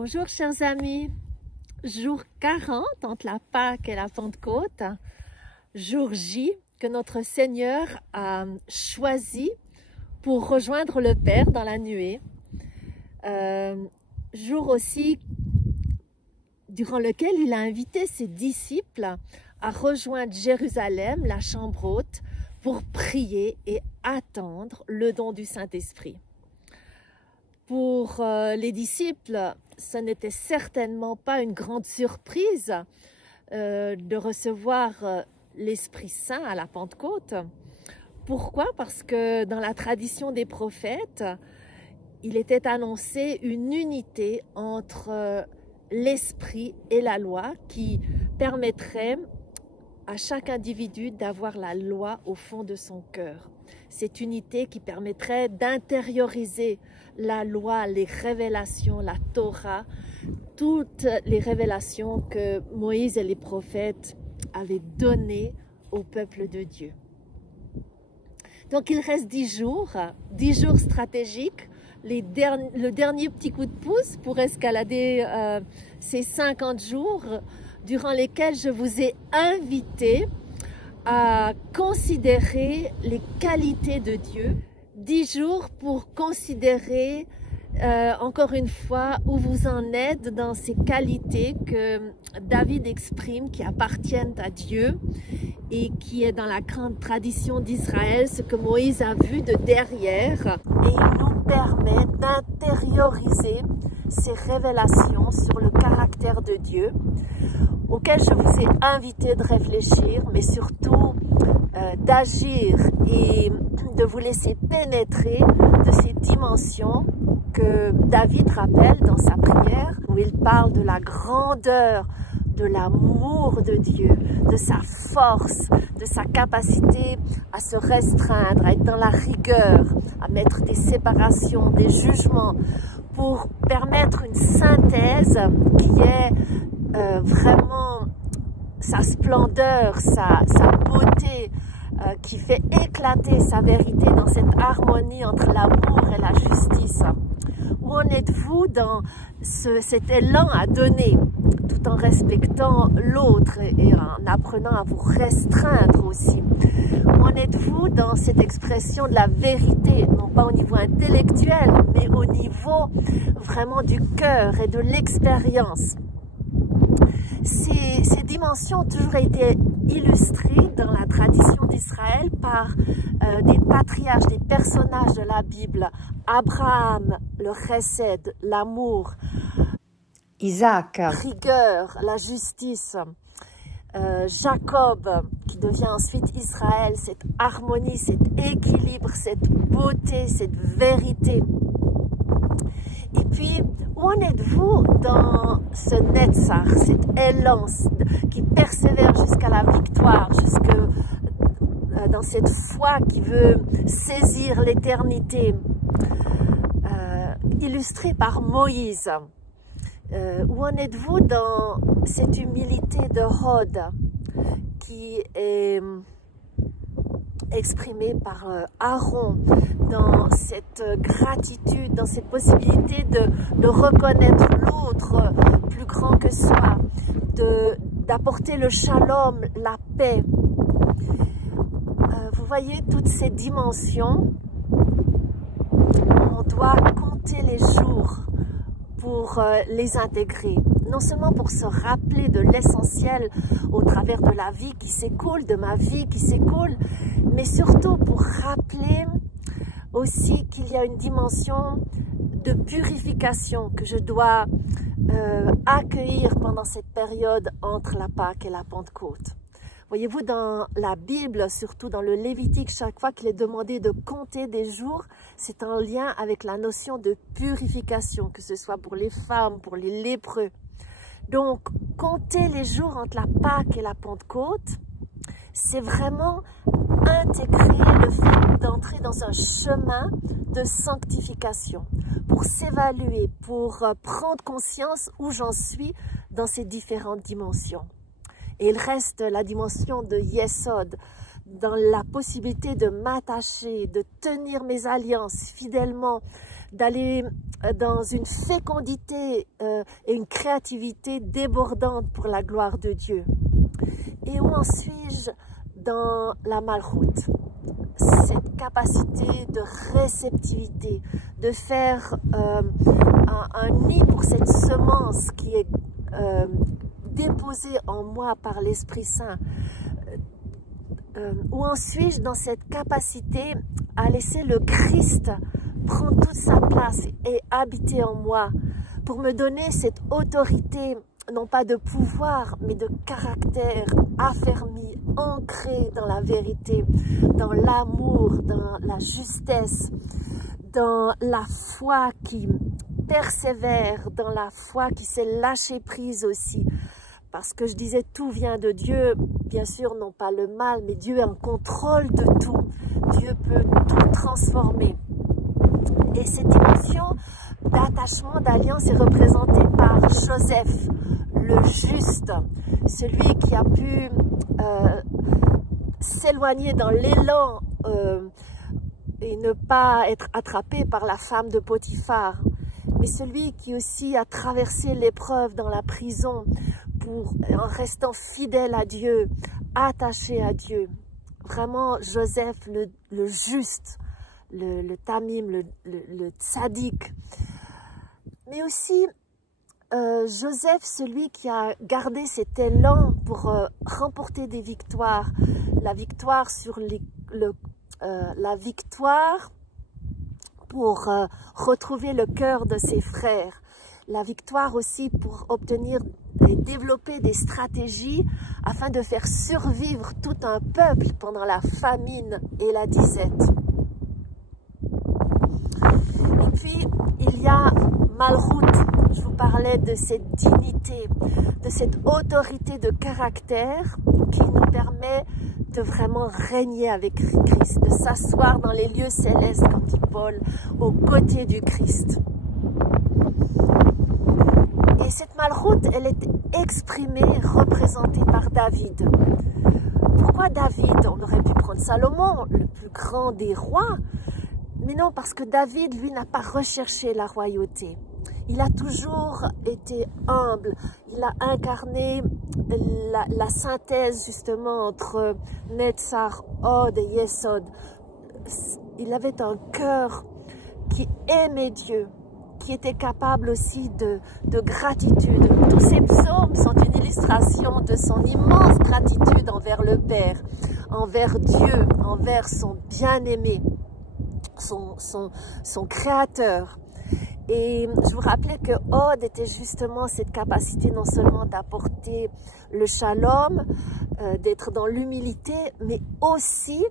Bonjour chers amis, jour 40 entre la Pâque et la Pentecôte, jour J que notre Seigneur a choisi pour rejoindre le Père dans la nuée, jour aussi durant lequel il a invité ses disciples à rejoindre Jérusalem, la chambre haute, pour prier et attendre le don du Saint-Esprit. Pour les disciples, ce n'était certainement pas une grande surprise de recevoir l'Esprit Saint à la Pentecôte. Pourquoi? Parce que dans la tradition des prophètes, il était annoncé une unité entre l'Esprit et la loi qui permettrait à chaque individu d'avoir la loi au fond de son cœur. Cette unité qui permettrait d'intérioriser la loi, les révélations, la Torah, toutes les révélations que Moïse et les prophètes avaient données au peuple de Dieu. Donc il reste 10 jours stratégiques, le dernier petit coup de pouce pour escalader ces 50 jours durant lesquels je vous ai invité à considérer les qualités de Dieu. 10 jours pour considérer encore une fois où vous en êtes dans ces qualités que David exprime, qui appartiennent à Dieu et qui est dans la grande tradition d'Israël, ce que Moïse a vu de derrière. Et il nous permet d'intérioriser ces révélations sur le caractère de Dieu, auquel je vous ai invité de réfléchir, mais surtout d'agir et de vous laisser pénétrer de ces dimensions que David rappelle dans sa prière, où il parle de la grandeur, de l'amour de Dieu, de sa force, de sa capacité à se restreindre, à être dans la rigueur, à mettre des séparations, des jugements, pour permettre une synthèse qui est vraiment sa splendeur, sa beauté, qui fait éclater sa vérité dans cette harmonie entre l'amour et la justice. Où en êtes-vous dans cet élan à donner, tout en respectant l'autre et en apprenant à vous restreindre aussi? Où en êtes-vous dans cette expression de la vérité, non pas au niveau intellectuel, mais au niveau vraiment du cœur et de l'expérience? Ces dimensions ont toujours été illustrées dans la tradition d'Israël par des patriarches, des personnages de la Bible. Abraham, le chesed, l'amour. Isaac, rigueur, la justice. Jacob, qui devient ensuite Israël, cette harmonie, cet équilibre, cette beauté, cette vérité. Et puis, où en êtes-vous dans ce Netzach, cet élan qui persévère jusqu'à la victoire, jusque dans cette foi qui veut saisir l'éternité, illustrée par Moïse? Où en êtes-vous dans cette humilité de Hod qui est exprimé par Aaron, dans cette gratitude, dans cette possibilité de reconnaître l'autre plus grand que soi, d'apporter le shalom, la paix. Vous voyez toutes ces dimensions. On doit compter les jours pour les intégrer, non seulement pour se rappeler de l'essentiel au travers de la vie qui s'écoule, de ma vie qui s'écoule, mais surtout pour rappeler aussi qu'il y a une dimension de purification que je dois accueillir pendant cette période entre la Pâque et la Pentecôte. Voyez-vous, dans la Bible, surtout dans le Lévitique, chaque fois qu'il est demandé de compter des jours, c'est en lien avec la notion de purification, que ce soit pour les femmes, pour les lépreux. Donc, compter les jours entre la Pâque et la Pentecôte, c'est vraiment intégrer le fait d'entrer dans un chemin de sanctification, pour s'évaluer, pour prendre conscience où j'en suis dans ces différentes dimensions. Et il reste la dimension de Yesod, dans la possibilité de m'attacher, de tenir mes alliances fidèlement, d'aller dans une fécondité et une créativité débordante pour la gloire de Dieu. Et où en suis-je dans la malroute? Cette capacité de réceptivité, de faire un nid pour cette semence qui est déposée en moi par l'Esprit Saint. Où en suis-je dans cette capacité à laisser le Christ prendre toute sa place et habiter en moi pour me donner cette autorité, non pas de pouvoir, mais de caractère affermi, ancré dans la vérité, dans l'amour, dans la justesse, dans la foi qui persévère, dans la foi qui s'est lâcher prise aussi. Parce que je disais, tout vient de Dieu, bien sûr, non pas le mal, mais Dieu est en contrôle de tout. Dieu peut tout transformer. Et cette dimension d'attachement, d'alliance est représentée par Joseph, le juste, celui qui a pu s'éloigner dans l'élan et ne pas être attrapé par la femme de Potiphar, mais celui qui aussi a traversé l'épreuve dans la prison en restant fidèle à Dieu, attaché à Dieu. Vraiment, Joseph, le juste, le tamim, le tzaddik. Mais aussi, Joseph, celui qui a gardé cet élan pour remporter des victoires. La victoire sur la victoire pour retrouver le cœur de ses frères. La victoire aussi pour obtenir et développer des stratégies afin de faire survivre tout un peuple pendant la famine et la disette. Et puis, il y a Malrout. Je vous parlais de cette dignité, de cette autorité de caractère qui nous permet de vraiment régner avec Christ, de s'asseoir dans les lieux célestes, comme dit Paul, aux côtés du Christ. Et cette malroute, elle est exprimée, représentée par David. Pourquoi David? On aurait pu prendre Salomon, le plus grand des rois. Mais non, parce que David, lui, n'a pas recherché la royauté. Il a toujours été humble. Il a incarné la synthèse, justement, entre Netzar, Od et Yesod. Il avait un cœur qui aimait Dieu, qui était capable aussi de gratitude. Tous ces psaumes sont une illustration de son immense gratitude envers le Père, envers Dieu, envers son bien-aimé, son Créateur. Et je vous rappelais que Od était justement cette capacité non seulement d'apporter le shalom, d'être dans l'humilité, mais aussi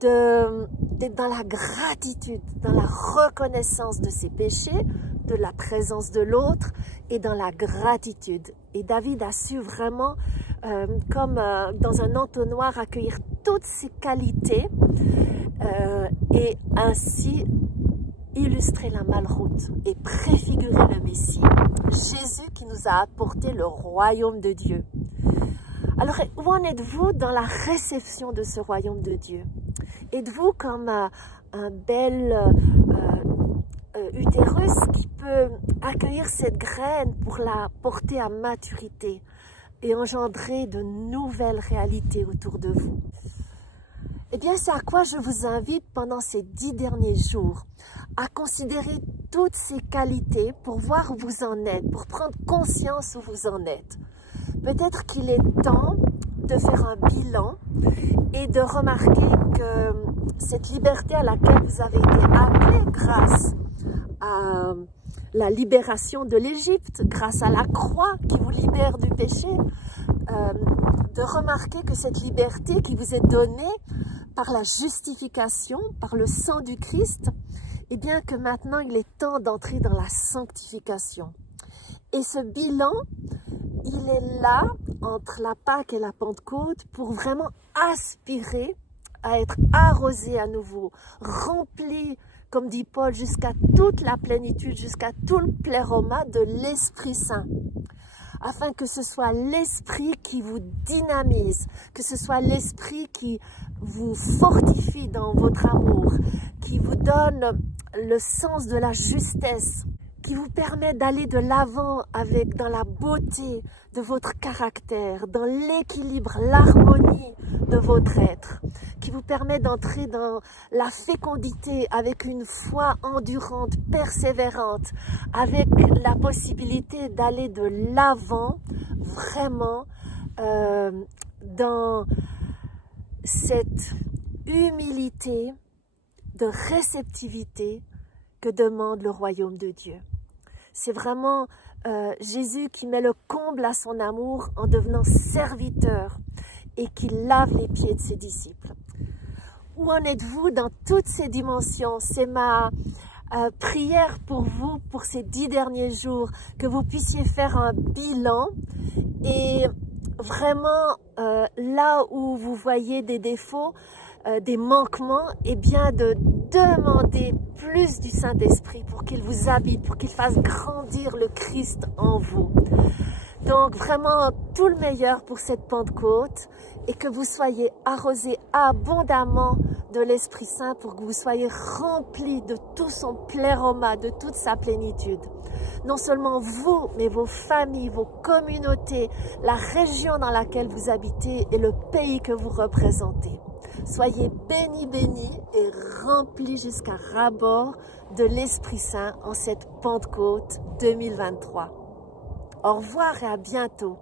d'être dans la gratitude, dans la reconnaissance de ses péchés, de la présence de l'autre et dans la gratitude. Et David a su vraiment, comme dans un entonnoir, accueillir toutes ses qualités et ainsi illustrer la malroute et préfigurer le Messie, Jésus qui nous a apporté le royaume de Dieu. Alors, où en êtes-vous dans la réception de ce royaume de Dieu? Êtes-vous comme un bel utérus qui peut accueillir cette graine pour la porter à maturité et engendrer de nouvelles réalités autour de vous? Eh bien, c'est à quoi je vous invite pendant ces 10 derniers jours, à considérer toutes ces qualités pour voir où vous en êtes, pour prendre conscience où vous en êtes. Peut-être qu'il est temps de faire un bilan et de remarquer que cette liberté à laquelle vous avez été appelés grâce à la libération de l'Égypte, grâce à la croix qui vous libère du péché, de remarquer que cette liberté qui vous est donnée par la justification, par le sang du Christ, et bien que maintenant il est temps d'entrer dans la sanctification. Et ce bilan, il est là, entre la Pâque et la Pentecôte, pour vraiment aspirer à être arrosé à nouveau, rempli, comme dit Paul, jusqu'à toute la plénitude, jusqu'à tout le pléroma de l'Esprit Saint. Afin que ce soit l'Esprit qui vous dynamise, que ce soit l'Esprit qui vous fortifie dans votre amour, qui vous donne le sens de la justesse, qui vous permet d'aller de l'avant avec dans la beauté de votre caractère, dans l'équilibre, l'harmonie de votre être, qui vous permet d'entrer dans la fécondité avec une foi endurante, persévérante, avec la possibilité d'aller de l'avant vraiment dans cette humilité de réceptivité que demande le royaume de Dieu. C'est vraiment Jésus qui met le comble à son amour en devenant serviteur et qui lave les pieds de ses disciples. Où en êtes-vous dans toutes ces dimensions? C'est ma prière pour vous, pour ces 10 derniers jours, que vous puissiez faire un bilan et vraiment là où vous voyez des défauts, des manquements, et bien de demander plus du Saint-Esprit pour qu'il vous habite, pour qu'il fasse grandir le Christ en vous. Donc vraiment tout le meilleur pour cette Pentecôte et que vous soyez arrosés abondamment de l'Esprit Saint pour que vous soyez remplis de tout son pléroma, de toute sa plénitude. Non seulement vous, mais vos familles, vos communautés, la région dans laquelle vous habitez et le pays que vous représentez. Soyez bénis, bénis et remplis jusqu'à ras-bord de l'Esprit Saint en cette Pentecôte 2023. Au revoir et à bientôt.